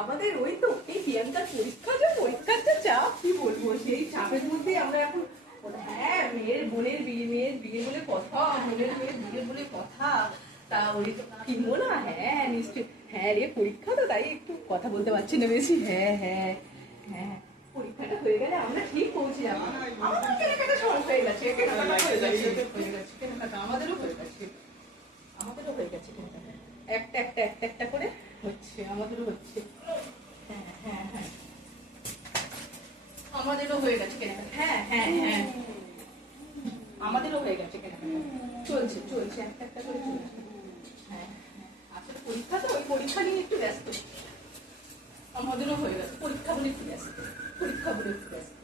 আমাদের ওই তো এই প্রিয়াঙ্কার পরীক্ষার যা চাপ, কি বলবো, সেই চাপের মধ্যে আমরা এখন। হ্যাঁ, বোনের বিয়ে বলে কথা, বোনের মেয়ের বিয়ে বলে কথা। তা ওই তো কিনবো না? হ্যাঁ নিশ্চয়ই। হ্যাঁ রে, পরীক্ষা তো, তাই একটু কথা বলতে পারছি না বেশি। হ্যাঁ হ্যাঁ হ্যাঁ, পরীক্ষাটা হয়ে গেলে আমরা ঠিক পৌঁছে যাবো। আমাদের কেনাকাটা সব হয়ে গেছে, কেনাকাটা হয়ে গেছে, কেনাকাটা আমাদেরও হয়ে গেছে, কেনাকাটা একটা করে হচ্ছে, আমাদেরও হচ্ছে। হ্যাঁ হ্যাঁ হ্যাঁ, আমাদেরও হয়ে গেছে কেনাকাটা। হ্যাঁ হ্যাঁ হ্যাঁ, আমাদেরও হয়ে গেছে কেনাকাটা। চলছে চলছে, একটা করে চলছে। হ্যাঁ হ্যাঁ, আসলে পরীক্ষা তো, ওই পরীক্ষা নিয়ে একটু ব্যস্ত। আমাদেরও হয়ে গেছে, পরীক্ষা বলে একটু ব্যস্ত, পরীক্ষা বলে একটু ব্যস্ত।